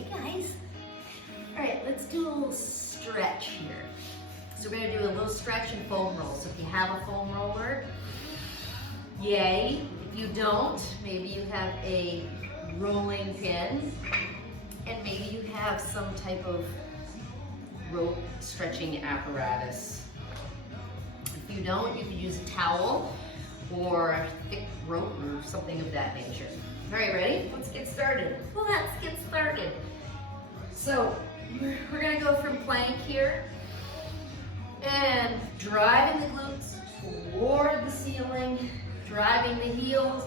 Hey guys. All right, let's do a little stretch here. So we're gonna do a little stretch and foam roll. So if you have a foam roller, yay. If you don't, maybe you have a rolling pin, and maybe you have some type of rope stretching apparatus. If you don't, you can use a towel or a thick rope or something of that nature. All right, ready? Let's get started. Well, let's get started. So we're gonna go from plank here and driving the glutes toward the ceiling, driving the heels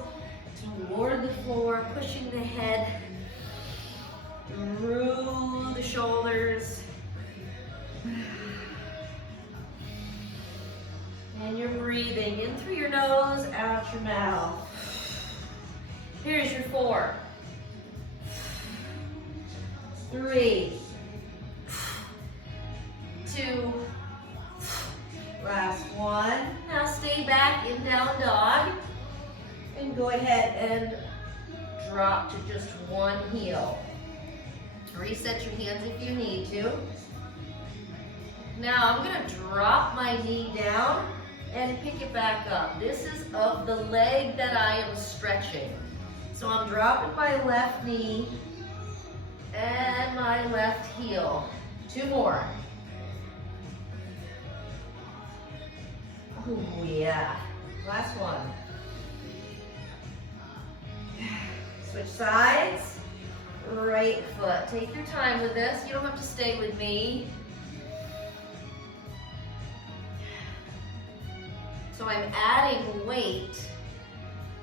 toward the floor, pushing the head through the shoulders. And you're breathing in through your nose, out your mouth. Here's your 4, 3, 2, last one. Now stay back in down dog and go ahead and drop to just one heel. Reset your hands if you need to. Now I'm gonna drop my knee down and pick it back up. This is of the leg that I am stretching. So I'm dropping my left knee and my left heel. 2 more. Oh yeah, last one. Switch sides, right foot. Take your time with this. You don't have to stay with me. So I'm adding weight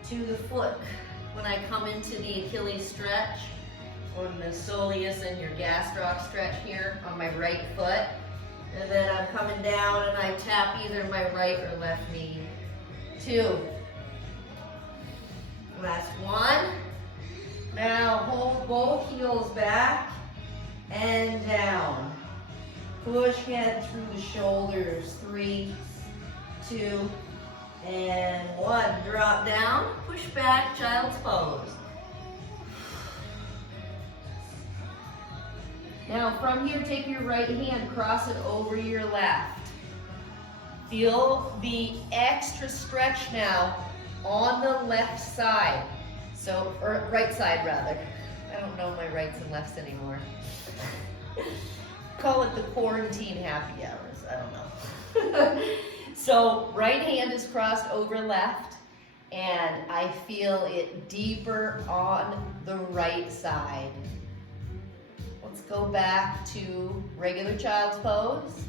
to the foot when I come into the Achilles stretch, or the soleus and your gastroc stretch here on my right foot. And then I'm coming down and I tap either my right or left knee. 2. Last one. Now hold both heels back and down. Push head through the shoulders. 3, 2, and 1. Drop down, push back, child's pose. Now from here, take your right hand, cross it over your left. Feel the extra stretch now on the left side. So, or right side rather. I don't know my rights and lefts anymore. Call it the quarantine happy hours, I don't know. So right hand is crossed over left, and I feel it deeper on the right side. Let's go back to regular child's pose.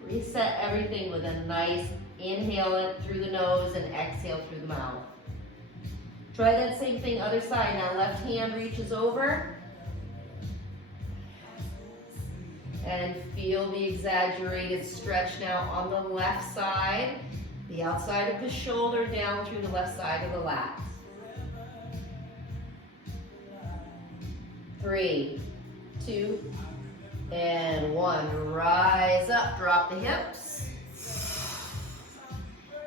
Reset everything with a nice inhale in through the nose and exhale through the mouth. Try that same thing other side. Now left hand reaches over. And feel the exaggerated stretch now on the left side, the outside of the shoulder down through the left side of the lats. 3, 2, and 1. Rise up, drop the hips.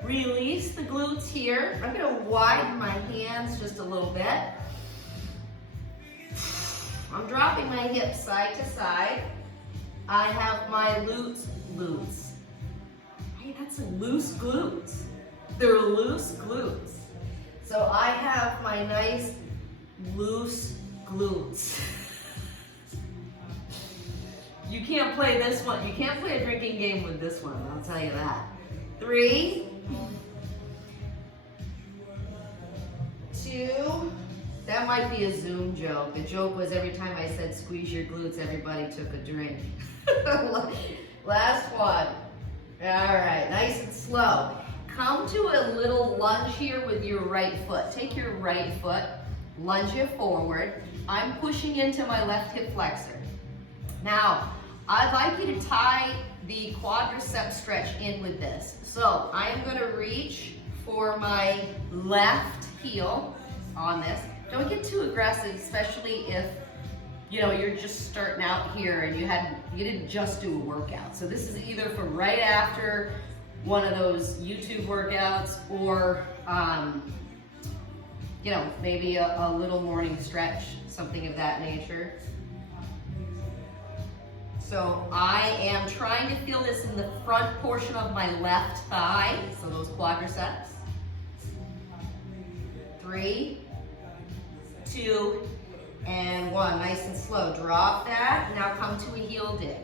Release the glutes here. I'm gonna widen my hands just a little bit. I'm dropping my hips side to side. I have my glutes. Hey, that's loose glutes. They're loose glutes. So I have my nice loose glutes. You can't play this one. You can't play a drinking game with this one, I'll tell you that. 3, 2, that might be a Zoom joke. The joke was every time I said squeeze your glutes, everybody took a drink. Last one. All right, nice and slow. Come to a little lunge here with your right foot. Take your right foot, lunge it forward. I'm pushing into my left hip flexor. Now, I'd like you to tie the quadricep stretch in with this. So I'm gonna reach for my left heel on this. Don't get too aggressive, especially if you're just starting out here and you didn't just do a workout. So this is either for right after one of those YouTube workouts or you know, maybe a little morning stretch, something of that nature. So I am trying to feel this in the front portion of my left thigh, so those quadriceps. 3, 2, and 1. Nice and slow. Drop that. Now come to a heel dig.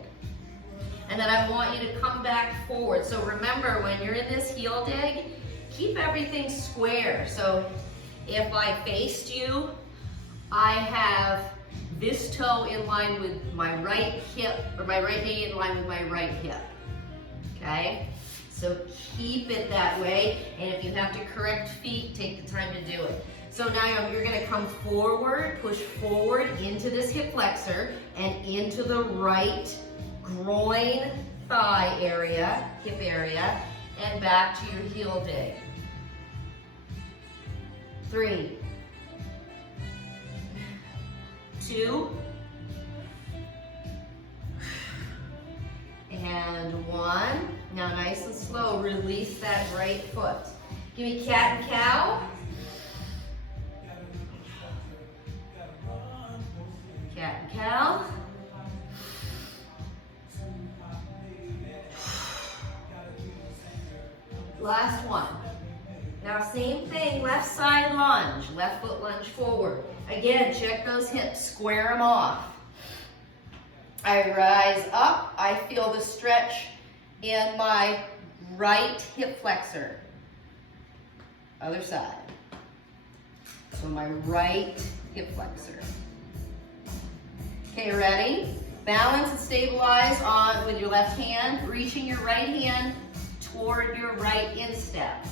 And then I want you to come back forward. So remember, when you're in this heel dig, keep everything square. So if I faced you, I have this toe in line with my right hip, or my right knee in line with my right hip. Okay? So keep it that way. And if you have to correct feet, take the time to do it. So now you're gonna come forward, push forward into this hip flexor and into the right groin thigh area, hip area, and back to your heel dig. 3, 2, and 1. Now nice and slow, release that right foot. Give me cat and cow. Cat and cow. Last one. Now same thing, left side lunge, left foot lunge forward. Again, check those hips, square them off. I rise up, I feel the stretch in my right hip flexor. Other side. So my right hip flexor. Okay, ready? Balance and stabilize on with your left hand, reaching your right hand toward your right instep.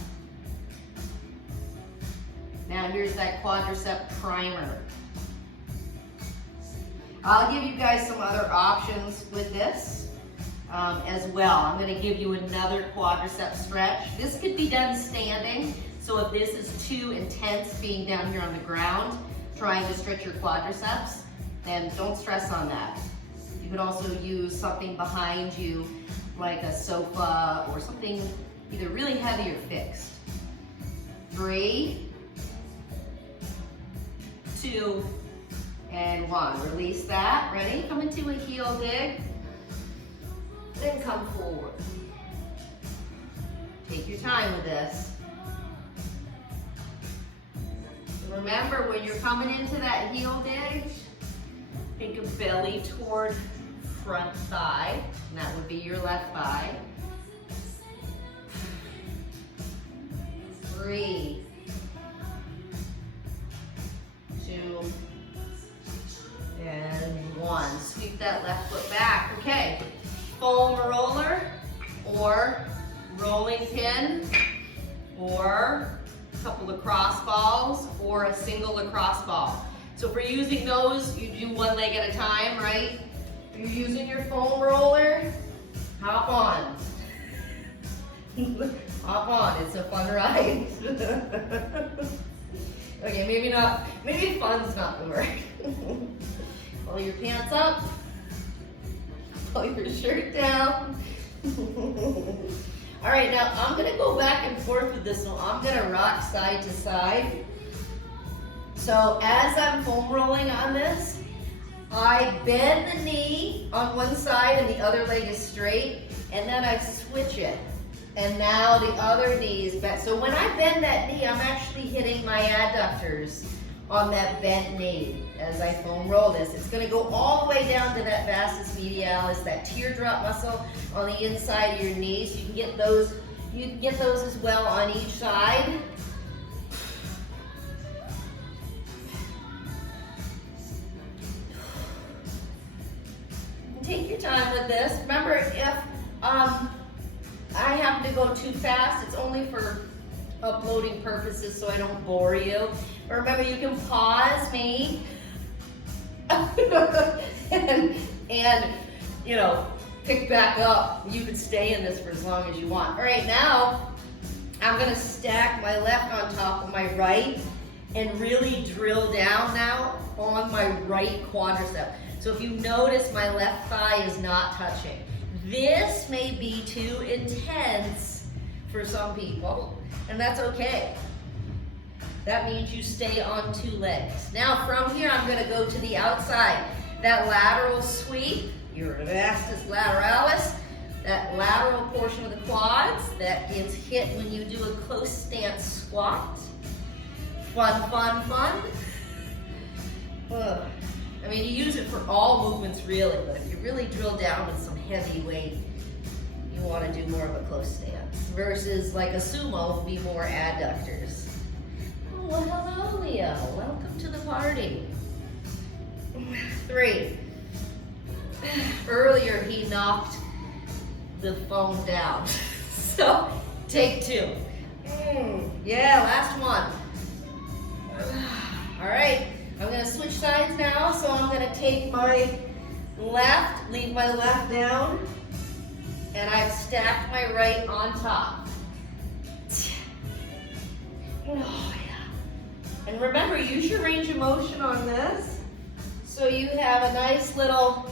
Now here's that quadricep primer. I'll give you guys some other options with this as well. I'm going to give you another quadricep stretch. This could be done standing, so if this is too intense being down here on the ground, trying to stretch your quadriceps, then don't stress on that. You could also use something behind you, like a sofa or something either really heavy or fixed. 3, 2, and 1. Release that. Ready? Come into a heel dig. Then come forward. Take your time with this. Remember, when you're coming into that heel dig, think of belly toward front thigh, and that would be your left thigh. 3, 2, and 1. Sweep that left foot back. Okay, foam roller or rolling pin or a couple lacrosse balls or a single lacrosse ball. So if we're using those, you do one leg at a time, right? If you're using your foam roller, hop on. Hop on, it's a fun ride. Okay, maybe fun's not the word. Pull your pants up, pull your shirt down. All right, now I'm gonna go back and forth with this, so I'm gonna rock side to side. So as I'm foam rolling on this, I bend the knee on one side and the other leg is straight, and then I switch it. And now the other knee is bent. So when I bend that knee, I'm actually hitting my adductors on that bent knee as I foam roll this. It's gonna go all the way down to that vastus medialis, that teardrop muscle on the inside of your knee. So you can get those as well on each side. Take your time with this. Remember, if I happen to go too fast, it's only for uploading purposes so I don't bore you. But remember, you can pause me and you know, pick back up. You can stay in this for as long as you want. All right, now I'm gonna stack my left on top of my right and really drill down now on my right quadricep. So if you notice, my left thigh is not touching. This may be too intense for some people, and that's okay. That means you stay on 2 legs. Now from here, I'm gonna go to the outside. That lateral sweep, your vastus lateralis, that lateral portion of the quads that gets hit when you do a close stance squat. Fun, fun, fun. Ugh. I mean, you use it for all movements really, but if you really drill down with some heavy weight, you want to do more of a close stance. Versus like a sumo would be more adductors. Oh, well, hello, Leo. Welcome to the party. 3. Earlier, he knocked the foam down. So, take 2. Yeah, last one. All right, I'm gonna switch sides now. So I'm gonna take my left, leave my left down, and I've stacked my right on top. Oh, yeah. And remember, use your range of motion on this. So you have a nice little,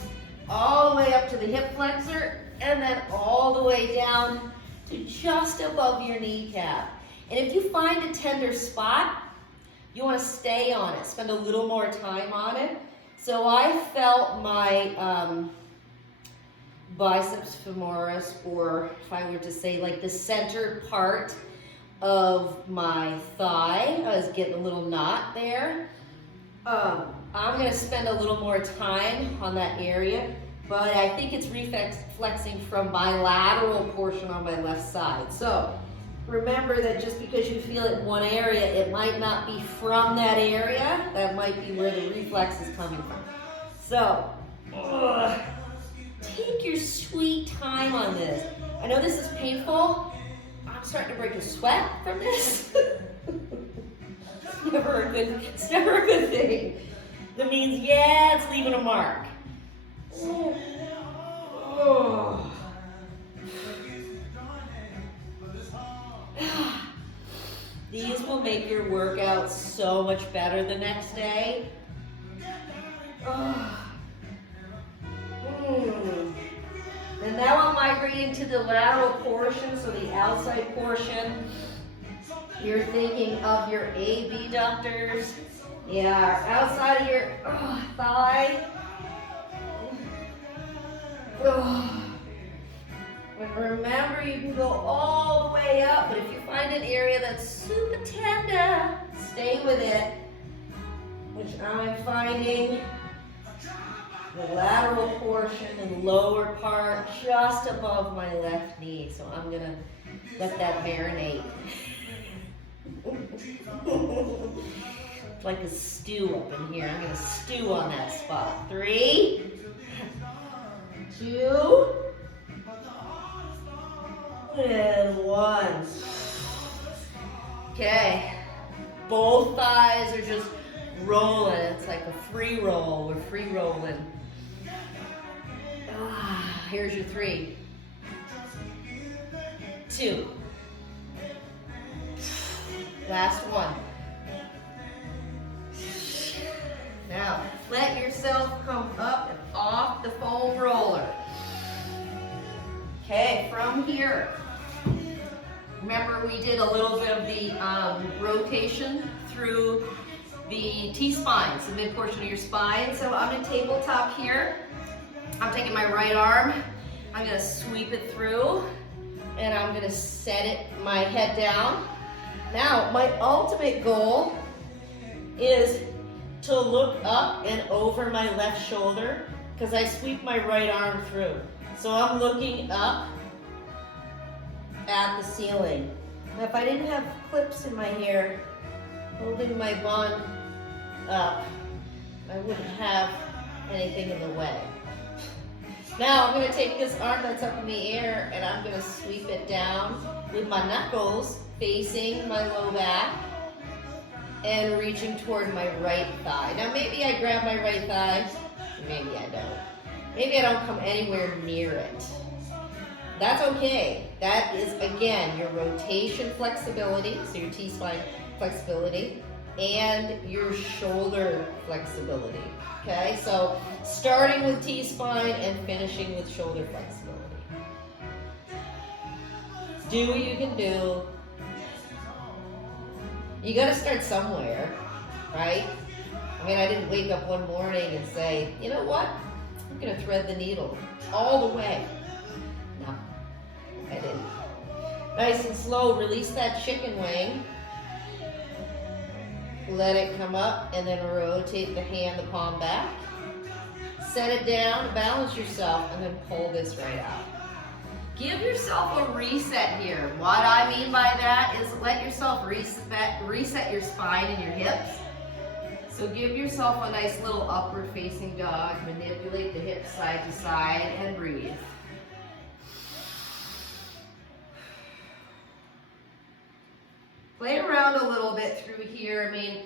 all the way up to the hip flexor, and then all the way down to just above your kneecap. And if you find a tender spot, you want to stay on it, spend a little more time on it. So I felt my biceps femoris, or if I were to say like the center part of my thigh, I was getting a little knot there. I'm going to spend a little more time on that area, but I think it's reflexing from my lateral portion on my left side. So remember that just because you feel it in one area, it might not be from that area. That might be where the reflex is coming from. So, take your sweet time on this. I know this is painful. I'm starting to break a sweat from this. It's never a good thing. That means, yeah, it's leaving a mark. Oh. These will make your workout so much better the next day. And now I'm migrating to the lateral portion, so the outside portion. You're thinking of your abductors. Yeah, outside of your thigh. And remember, you can go all the way up, but if you find an area that's super tender, stay with it. Which I'm finding the lateral portion and lower part just above my left knee. So I'm gonna let that marinate. It's like a stew up in here. I'm gonna stew on that spot. 3, 2, and 1. Okay, both thighs are just rolling. It's like a free roll. We're free rolling. Here's your 3, 2. Last one. Now, let yourself come up and off the foam roller. Okay, from here, remember we did a little bit of the rotation through the T-spine, the mid portion of your spine. So I'm in tabletop here. I'm taking my right arm. I'm gonna sweep it through, and I'm gonna set my head down. Now, my ultimate goal is to look up and over my left shoulder, because I sweep my right arm through. So I'm looking up at the ceiling. Now, if I didn't have clips in my hair holding my bun up, I wouldn't have anything in the way. Now I'm going to take this arm that's up in the air and I'm going to sweep it down with my knuckles facing my low back and reaching toward my right thigh. Now maybe I grab my right thigh, maybe I don't. Maybe I don't come anywhere near it. That's okay. That is, again, your rotation flexibility, so your T-spine flexibility, and your shoulder flexibility. Okay, so starting with T-spine and finishing with shoulder flexibility. Do what you can do. You gotta start somewhere, right? I mean, I didn't wake up one morning and say, you know what? I'm gonna thread the needle all the way. No, I didn't. Nice and slow, release that chicken wing. Let it come up and then rotate the hand, the palm back. Set it down, balance yourself, and then pull this right out. Give yourself a reset here. What I mean by that is let yourself reset your spine and your hips. So give yourself a nice little upward facing dog. Manipulate the hips side to side and breathe. Play around a little bit through here. I mean,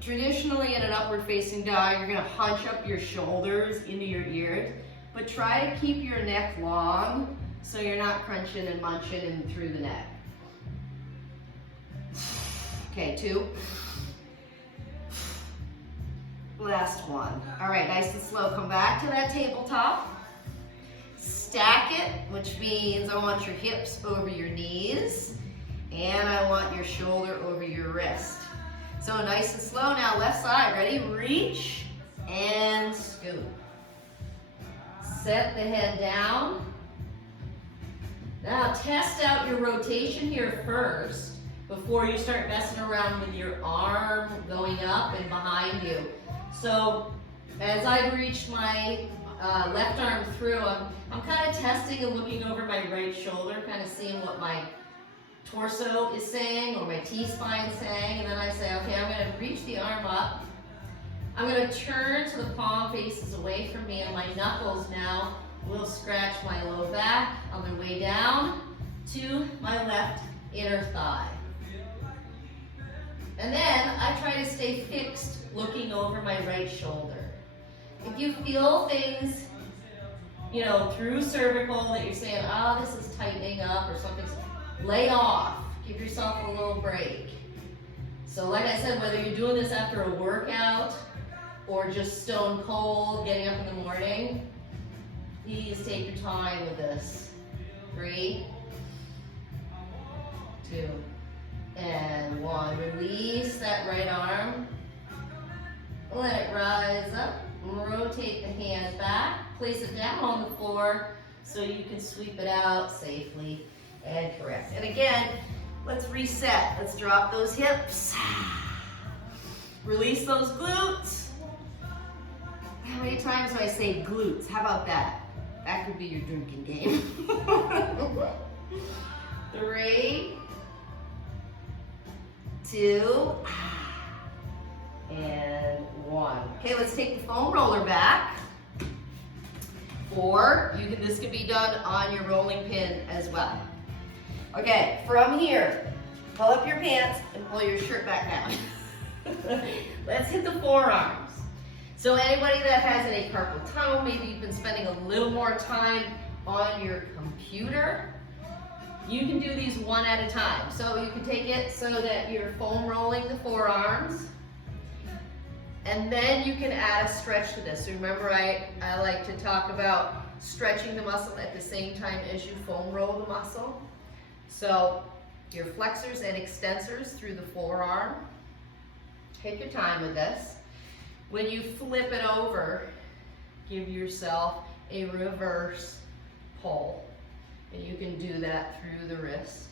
traditionally in an upward facing dog, you're gonna hunch up your shoulders into your ears, but try to keep your neck long so you're not crunching and munching in through the neck. Okay, 2. Last one. All right, nice and slow. Come back to that tabletop. Stack it, which means I want your hips over your knees, and I want your shoulder over your wrist. So nice and slow now, left side. Ready? Reach and scoot. Set the head down. Now test out your rotation here first before you start messing around with your arm going up and behind you. So as I've reached my left arm through, I'm kind of testing and looking over my right shoulder, kind of seeing what my torso is saying or my T-spine is saying, and then I say, okay, I'm going to reach the arm up. I'm going to turn so the palm faces away from me, and my knuckles now will scratch my low back on the way down to my left inner thigh. And then I try to stay fixed looking over my right shoulder. If you feel things, you know, through cervical that you're saying, oh, this is tightening up or something's, lay off. Give yourself a little break. So like I said, whether you're doing this after a workout or just stone cold, getting up in the morning, please take your time with this. 3, 2, and 1. Release that right arm. Let it rise up. Rotate the hand back. Place it down on the floor so you can sweep it out safely and correct. And again, let's reset. Let's drop those hips. Release those glutes. How many times do I say glutes? How about that? That could be your drinking game. 3, 2, and 1. Okay, let's take the foam roller back. Or this can be done on your rolling pin as well. Okay, from here, pull up your pants and pull your shirt back down. Let's hit the forearms. So anybody that has any carpal tunnel, maybe you've been spending a little more time on your computer, you can do these one at a time. So you can take it so that you're foam rolling the forearms, and then you can add a stretch to this. So remember, I like to talk about stretching the muscle at the same time as you foam roll the muscle. So your flexors and extensors through the forearm. Take your time with this. When you flip it over, give yourself a reverse pull. And you can do that through the wrist.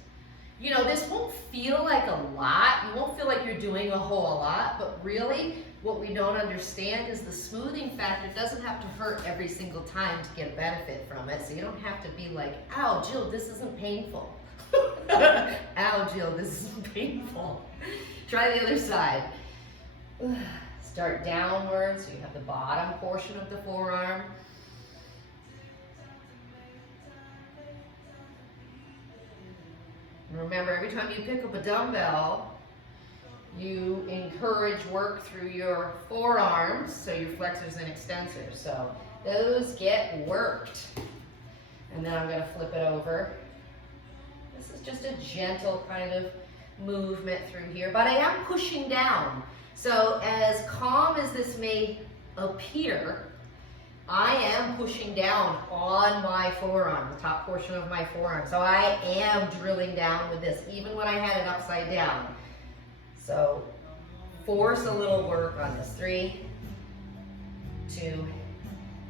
You know, this won't feel like a lot. You won't feel like you're doing a whole lot, but really what we don't understand is the smoothing factor doesn't have to hurt every single time to get a benefit from it. So you don't have to be like, ow, Jill, this isn't painful. Ow, Jill, this isn't painful. Try the other side. Start downwards, so you have the bottom portion of the forearm. Remember, every time you pick up a dumbbell, you encourage work through your forearms, so your flexors and extensors. So those get worked. And then I'm going to flip it over. This is just a gentle kind of movement through here, but I am pushing down. So as calm as this may appear, I am pushing down on my forearm, the top portion of my forearm. So I am drilling down with this, even when I had it upside down. So force a little work on this. 3, 2,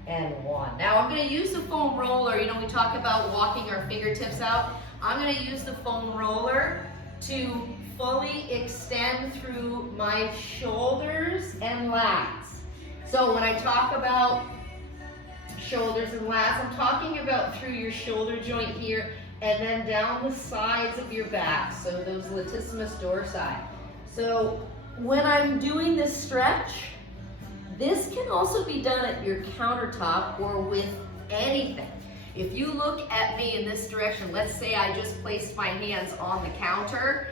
and 1. Now I'm going to use the foam roller. You know, we talk about walking our fingertips out. I'm going to use the foam roller to fully extend through my shoulders and lats. So when I talk about shoulders and lats, I'm talking about through your shoulder joint here and then down the sides of your back, so those latissimus dorsi. So when I'm doing this stretch, this can also be done at your countertop or with anything. If you look at me in this direction, let's say I just placed my hands on the counter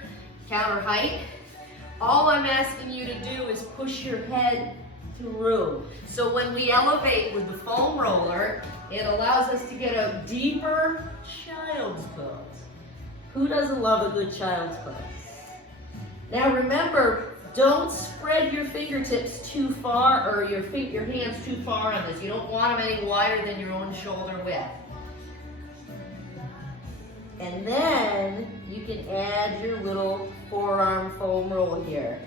height, all I'm asking you to do is push your head through. So when we elevate with the foam roller, it allows us to get a deeper child's pose. Who doesn't love a good child's pose? Now remember, don't spread your fingertips too far or your hands too far on this. You don't want them any wider than your own shoulder width. And then you can add your little forearm foam roll here.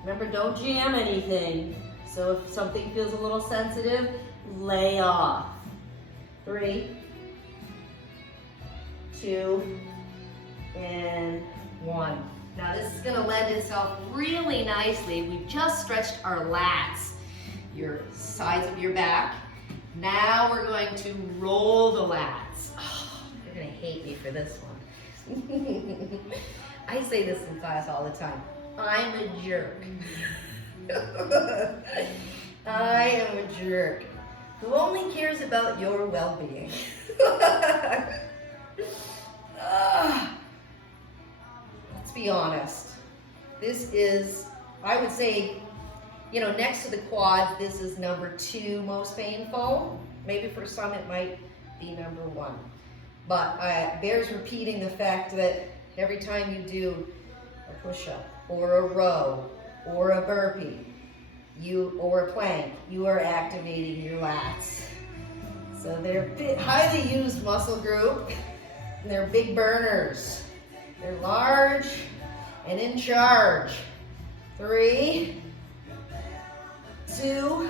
Remember, don't jam anything. So if something feels a little sensitive, lay off. 3, 2, and 1. Now this is going to lend itself really nicely. We've just stretched our lats, your sides of your back. Now we're going to roll the lats. Oh, you're going to hate me for this one. I say this in class all the time. I'm a jerk. I am a jerk who only cares about your well-being. Let's be honest. This is, I would say, you know, next to the quads, this is number 2 most painful. Maybe for some it might be number 1. But it bears repeating the fact that every time you do a push-up or a row or a burpee or a plank, you are activating your lats. So they're a highly used muscle group. And they're big burners. They're large and in charge. 3, 2,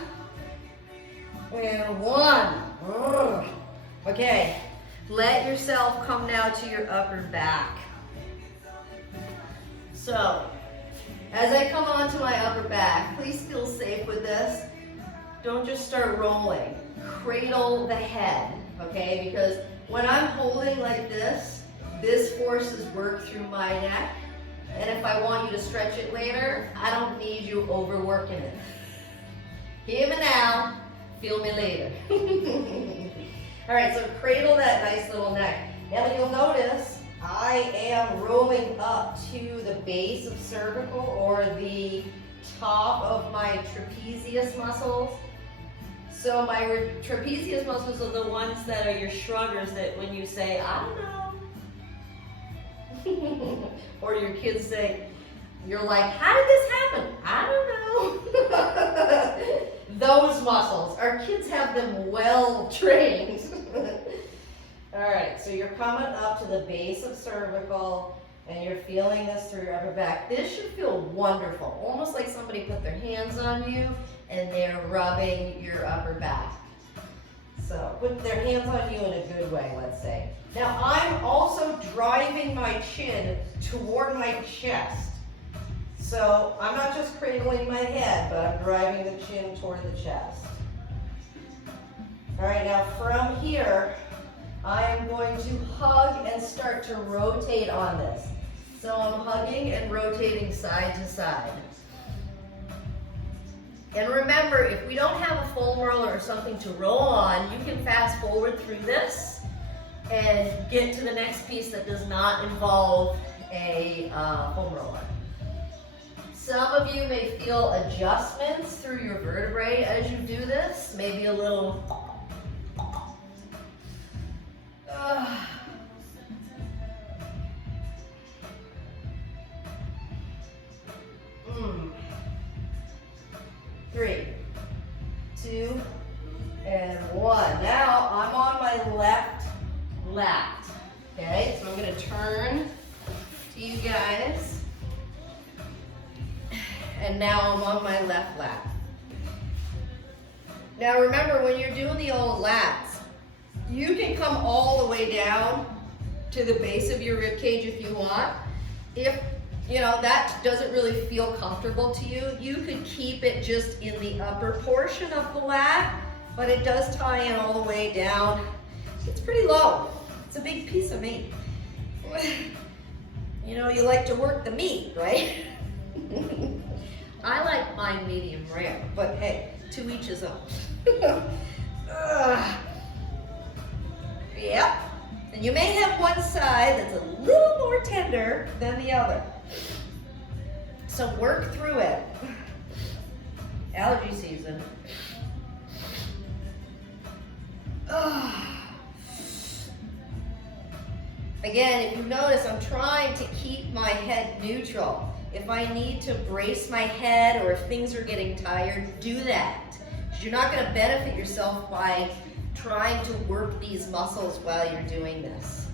and 1. Okay, let yourself come now to your upper back. So, as I come onto my upper back, please feel safe with this. Don't just start rolling. Cradle the head, okay? Because when I'm holding like this forces work through my neck. And if I want you to stretch it later, I don't need you overworking it. Hear me now, feel me later. All right, so cradle that nice little neck. Now you'll notice I am rolling up to the base of cervical or the top of my trapezius muscles. So my trapezius muscles are the ones that are your shruggers that when you say, I don't know, or your kids say, you're like, how did this happen? I don't know. Those muscles, our kids have them well trained. All right, so you're coming up to the base of cervical and you're feeling this through your upper back. This should feel wonderful, almost like somebody put their hands on you and they're rubbing your upper back. So put their hands on you in a good way, let's say. Now I'm also driving my chin toward my chest. So I'm not just cradling my head, but I'm driving the chin toward the chest. All right, now from here, I am going to hug and start to rotate on this. So I'm hugging and rotating side to side. And remember, if we don't have a foam roller or something to roll on, you can fast forward through this and get to the next piece that does not involve a foam roller. Some of you may feel adjustments through your vertebrae as you do this, maybe a little Three, 2, and 1. Now I'm on my left lat. Okay, so I'm going to turn you guys. And now I'm on my left lat. Now remember, when you're doing the old lats, you can come all the way down to the base of your rib cage if you want. If you know that doesn't really feel comfortable to you, you could keep it just in the upper portion of the lat, but it does tie in all the way down. It's pretty low. It's a big piece of meat. You know, you like to work the meat, right? I like mine medium rare, but hey, to each his own. Yep. And you may have one side that's a little more tender than the other. So work through it. Allergy season. Again, if you notice, I'm trying to keep my head neutral. If I need to brace my head or if things are getting tired, do that. You're not going to benefit yourself by trying to work these muscles while you're doing this.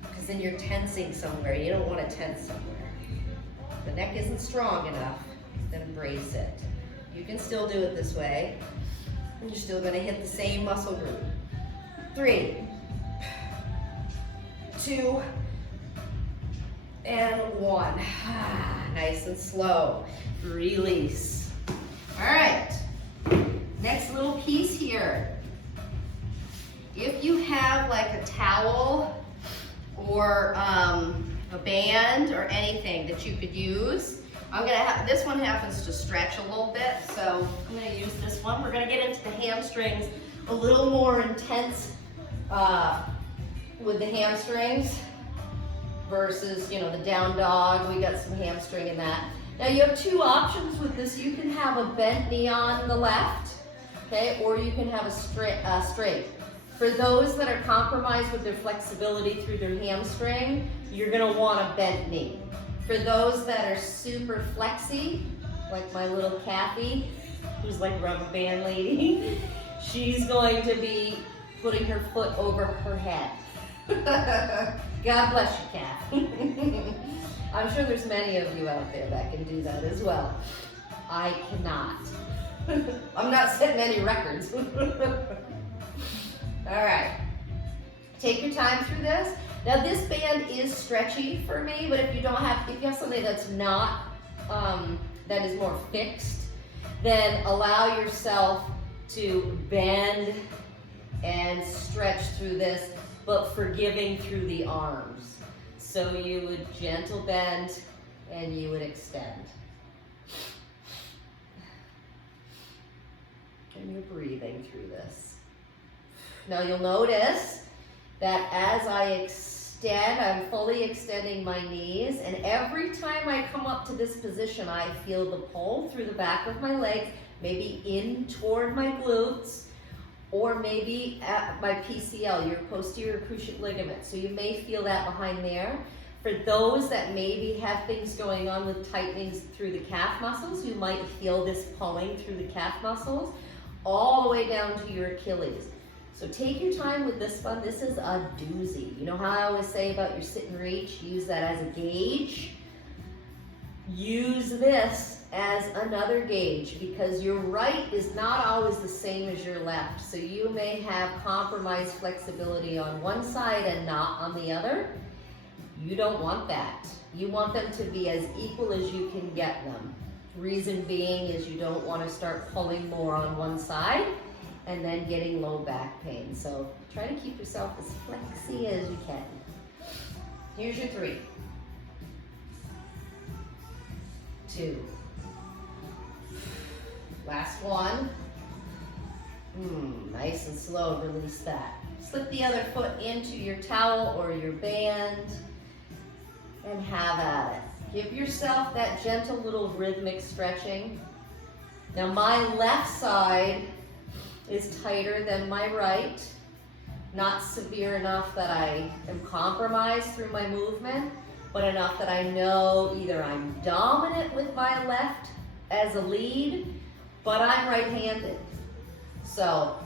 Because then you're tensing somewhere. You don't want to tense somewhere. The neck isn't strong enough, then brace it. You can still do it this way. And you're still going to hit the same muscle group. 3, 2, and 1. Nice and slow. Release. All right. Next little piece here. If you have like a towel or a band or anything that you could use, I'm gonna have, this one happens to stretch a little bit, so I'm gonna use this one. We're gonna get into the hamstrings a little more intense with the hamstrings versus, you know, the down dog. We got some hamstring in that. Now you have two options with this. You can have a bent knee on the left, okay, or you can have a straight. For those that are compromised with their flexibility through their hamstring, you're gonna want a bent knee. For those that are super flexy, like my little Kathy, who's like rubber band lady, she's going to be putting her foot over her head. God bless you, Kat. I'm sure there's many of you out there that can do that as well. I cannot. I'm not setting any records. All right, take your time through this. Now this band is stretchy for me, but if you have something that's not, that is more fixed, then allow yourself to bend and stretch through this, but forgiving through the arms. So you would gentle bend and you would extend. And you're breathing through this. Now you'll notice that as I extend, I'm fully extending my knees, and every time I come up to this position, I feel the pull through the back of my legs, maybe in toward my glutes, or maybe at my PCL, your posterior cruciate ligament. So you may feel that behind there. For those that maybe have things going on with tightenings through the calf muscles, you might feel this pulling through the calf muscles all the way down to your Achilles. So take your time with this one. This is a doozy. You know how I always say about your sit and reach? Use that as a gauge. Use this as another gauge, because your right is not always the same as your left. So you may have compromised flexibility on one side and not on the other. You don't want that. You want them to be as equal as you can get them. Reason being is you don't want to start pulling more on one side and then getting low back pain. So try to keep yourself as flexy as you can. Here's your 3, 2. Last one. Nice and slow, release that. Slip the other foot into your towel or your band and have at it. Give yourself that gentle little rhythmic stretching. Now my left side is tighter than my right. Not severe enough that I am compromised through my movement, but enough that I know either I'm dominant with my left as a lead, but I'm right-handed. So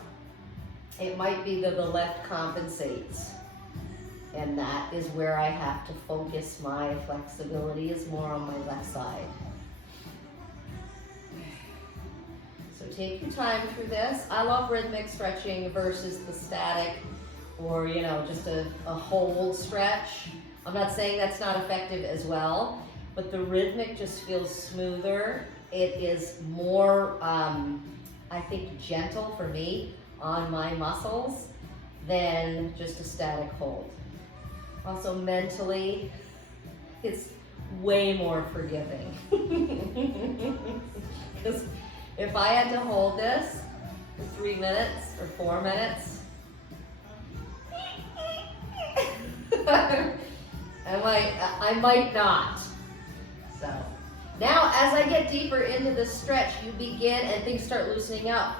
it might be that the left compensates And that is where I have to focus my flexibility, is more on my left side. So take your time through this. I love rhythmic stretching versus the static or, you know, just a hold stretch. I'm not saying that's not effective as well, but the rhythmic just feels smoother. It is more, I think, gentle for me on my muscles than just a static hold. Also mentally, it's way more forgiving. Because if I had to hold this for 3 minutes or 4 minutes, I might not. So now as I get deeper into this stretch, you begin, and things start loosening up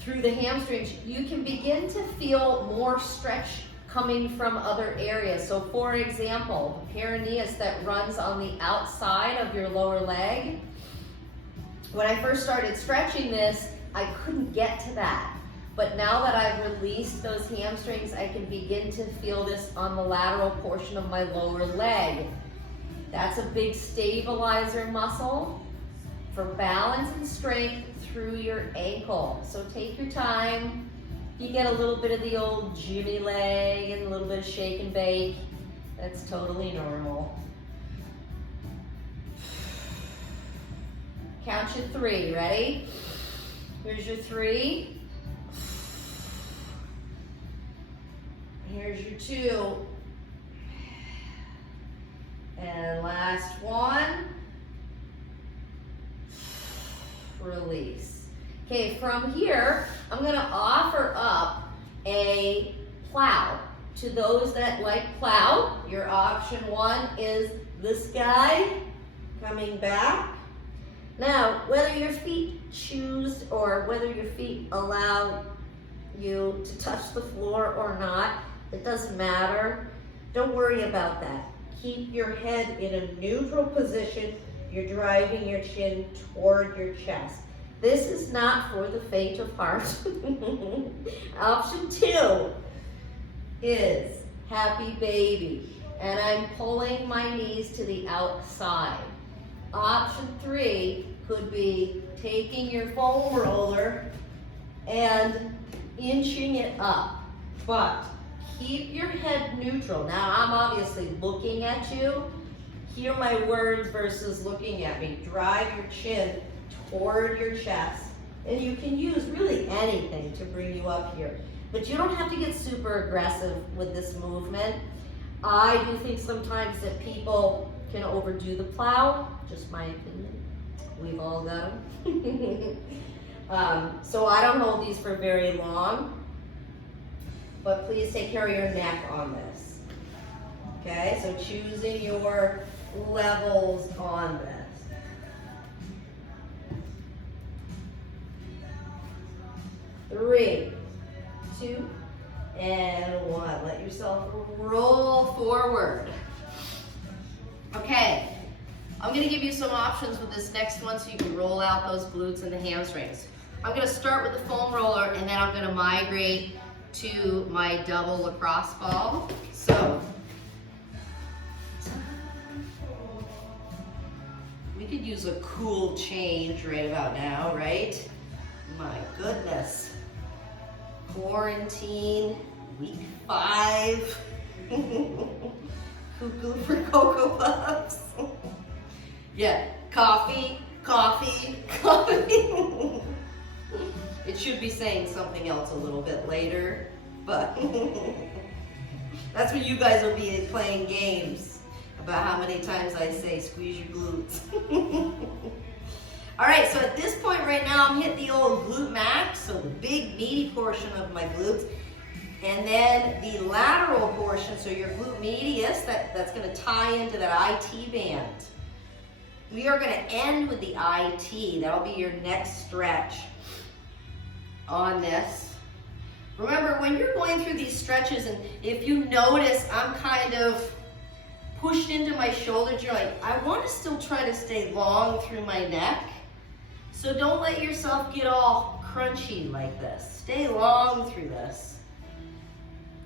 through the hamstrings, you can begin to feel more stretch coming from other areas. So for example, the peroneus that runs on the outside of your lower leg, when I first started stretching this, I couldn't get to that. But now that I've released those hamstrings, I can begin to feel this on the lateral portion of my lower leg. That's a big stabilizer muscle for balance and strength through your ankle. So take your time. You get a little bit of the old Jimmy leg and a little bit of shake and bake. That's totally normal. Count your 3, ready? Here's your 3. Here's your 2. And last one. Release. Okay, from here, I'm gonna offer up a plow. To those that like plow, your option 1 is this guy coming back. Now, whether your feet choose or whether your feet allow you to touch the floor or not, it doesn't matter. Don't worry about that. Keep your head in a neutral position. You're driving your chin toward your chest. This is not for the faint of heart. Option 2 is happy baby, and I'm pulling my knees to the outside. Option 3 could be taking your foam roller and inching it up, but keep your head neutral. Now I'm obviously looking at you. Hear my words versus looking at me. Drive your chin toward your chest, and you can use really anything to bring you up here. But you don't have to get super aggressive with this movement. I do think sometimes that people can overdo the plow, just my opinion. We've all got them. So I don't hold these for very long, but please take care of your neck on this. Okay, so choosing your levels on this. 3, 2, and 1. Let yourself roll forward. Okay, I'm going to give you some options with this next one so you can roll out those glutes and the hamstrings. I'm going to start with the foam roller, and then I'm going to migrate to my double lacrosse ball. So we could use a cool change right about now, right? My goodness. Quarantine, week 5. Cuckoo for Cocoa Puffs. Yeah, coffee, coffee, coffee. It should be saying something else a little bit later, but that's when you guys will be playing games about how many times I say squeeze your glutes. All right, so at this point right now, I'm hitting the old glute max, so the big meaty portion of my glutes, and then the lateral portion, so your glute medius, that's gonna tie into that IT band. We are gonna end with the IT. That'll be your next stretch on this. Remember, when you're going through these stretches, and if you notice I'm kind of pushed into my shoulders, you're like, I wanna still try to stay long through my neck. So don't let yourself get all crunchy like this. Stay long through this.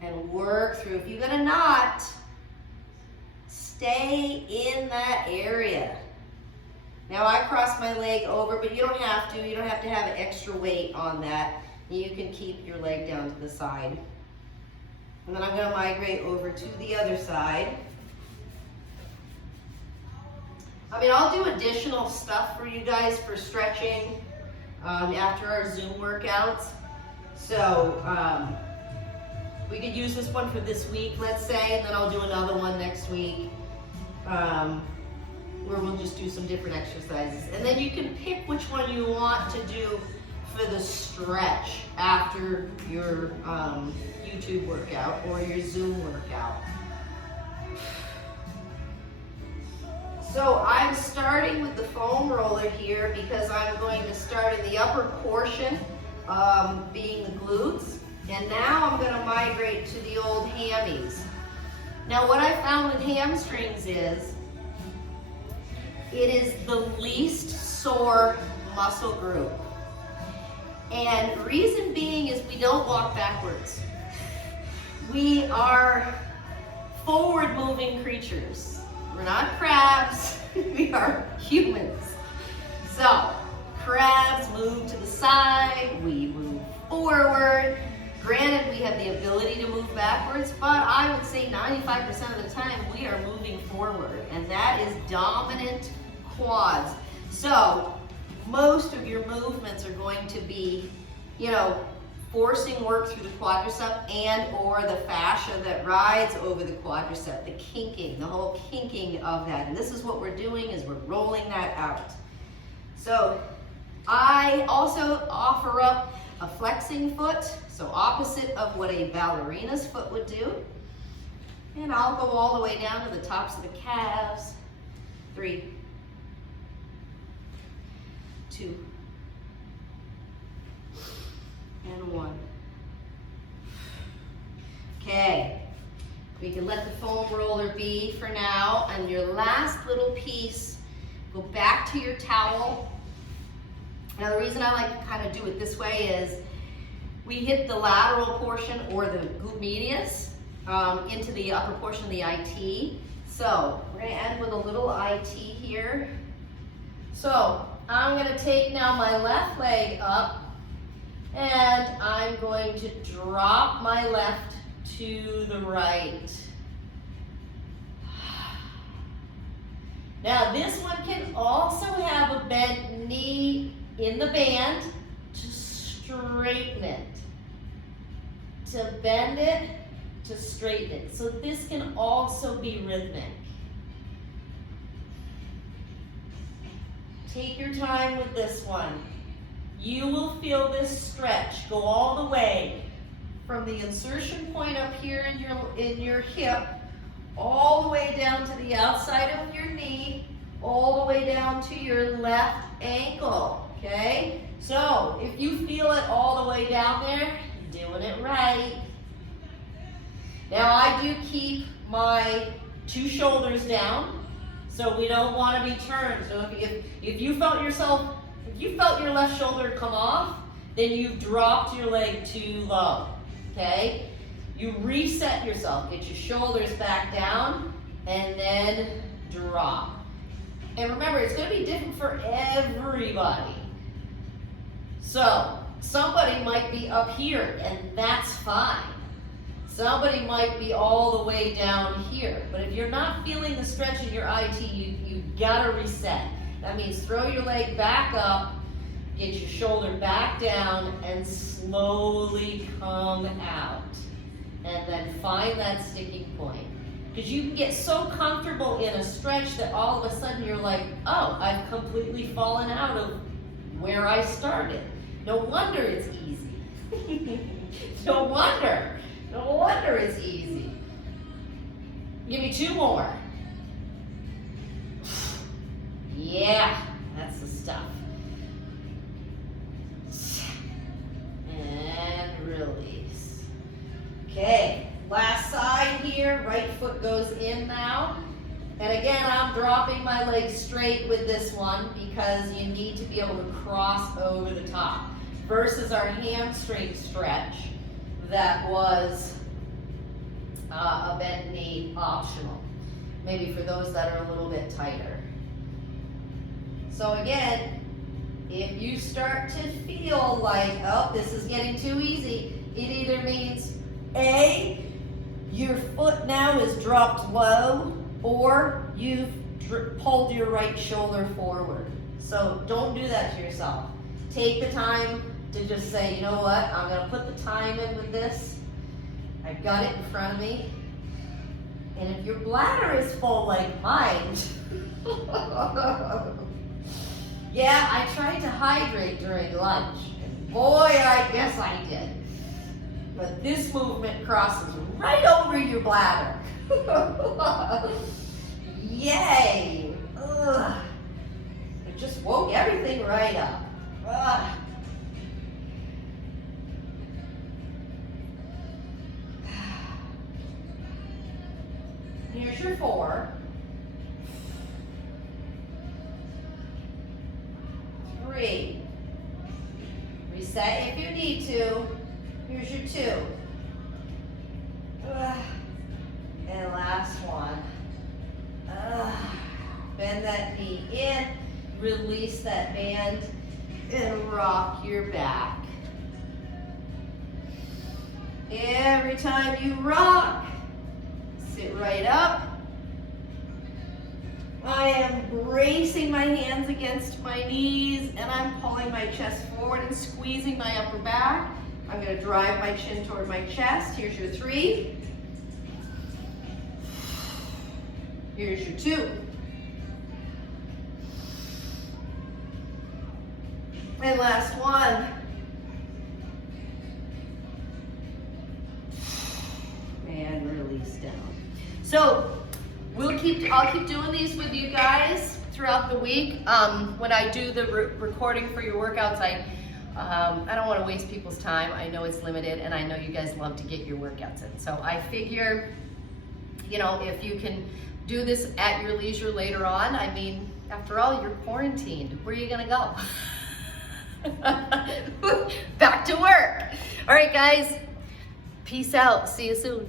and work through. If you got a knot, stay in that area. Now I cross my leg over, but you don't have to. You don't have to have extra weight on that. You can keep your leg down to the side. And then I'm going to migrate over to the other side. I mean, I'll do additional stuff for you guys for stretching after our Zoom workouts. So we could use this one for this week, let's say, and then I'll do another one next week where we'll just do some different exercises. And then you can pick which one you want to do for the stretch after your YouTube workout or your Zoom workout. So I'm starting with the foam roller here because I'm going to start in the upper portion, being the glutes. And now I'm going to migrate to the old hammies. Now what I found with hamstrings is, it is the least sore muscle group. And reason being is we don't walk backwards. We are forward moving creatures. We're not crabs, we are humans. So, crabs move to the side, we move forward. Granted, we have the ability to move backwards, but I would say 95% of the time we are moving forward, and that is dominant quads. So, most of your movements are going to be, you know, forcing work through the quadricep and or the fascia that rides over the quadricep, the kinking, the whole kinking of that. And this is what we're doing, is we're rolling that out. So I also offer up a flexing foot, so opposite of what a ballerina's foot would do. And I'll go all the way down to the tops of the calves. 3, 2, and 1. Okay, we can let the foam roller be for now. And your last little piece, go back to your towel. Now the reason I like to kind of do it this way is we hit the lateral portion or the glute medius into the upper portion of the IT. So we're going to end with a little IT here. So I'm going to take now my left leg up, and I'm going to drop my left to the right. Now this one can also have a bent knee in the band to straighten it, to bend it, to straighten it. So this can also be rhythmic. Take your time with this one. You will feel this stretch go all the way from the insertion point up here in your hip, all the way down to the outside of your knee, all the way down to your left ankle, okay? So if you feel it all the way down there, you're doing it right. Now I do keep my 2 shoulders down, so we don't want to be turned. So if you felt your left shoulder come off, then you've dropped your leg too low, okay? You reset yourself, get your shoulders back down, and then drop. And remember, it's going to be different for everybody. So somebody might be up here, and that's fine. Somebody might be all the way down here. But if you're not feeling the stretch in your IT, you've got to reset. That means throw your leg back up, get your shoulder back down, and slowly come out. And then find that sticking point. Because you can get so comfortable in a stretch that all of a sudden you're like, oh, I've completely fallen out of where I started. No wonder it's easy. No wonder it's easy. Give me 2 more. Yeah, that's the stuff. And release. Okay, last side here, right foot goes in now. And again, I'm dropping my leg straight with this one because you need to be able to cross over the top. Versus our hamstring stretch that was a bent knee optional. Maybe for those that are a little bit tighter. So again, if you start to feel like, oh, this is getting too easy, it either means A, your foot now is dropped low, or you've pulled your right shoulder forward. So don't do that to yourself. Take the time to just say, you know what, I'm gonna put the time in with this. I've got it in front of me. And if your bladder is full like mine, yeah, I tried to hydrate during lunch. And boy, I guess I did. But this movement crosses right over your bladder. Yay! Ugh. It just woke everything right up. Ugh. Here's your 4. 3. Reset if you need to. Here's your 2. And last one. Bend that knee in, release that band, and rock your back. Every time you rock, sit right up. I am bracing my hands against my knees, and I'm pulling my chest forward and squeezing my upper back. I'm going to drive my chin toward my chest. Here's your 3. Here's your 2. And last one. And release down. So I'll keep doing these with you guys throughout the week. When I do the recording for your workouts, I don't want to waste people's time. I know it's limited, and I know you guys love to get your workouts in. So I figure, you know, if you can do this at your leisure later on, I mean, after all, you're quarantined. Where are you gonna go? Back to work. All right, guys. Peace out. See you soon.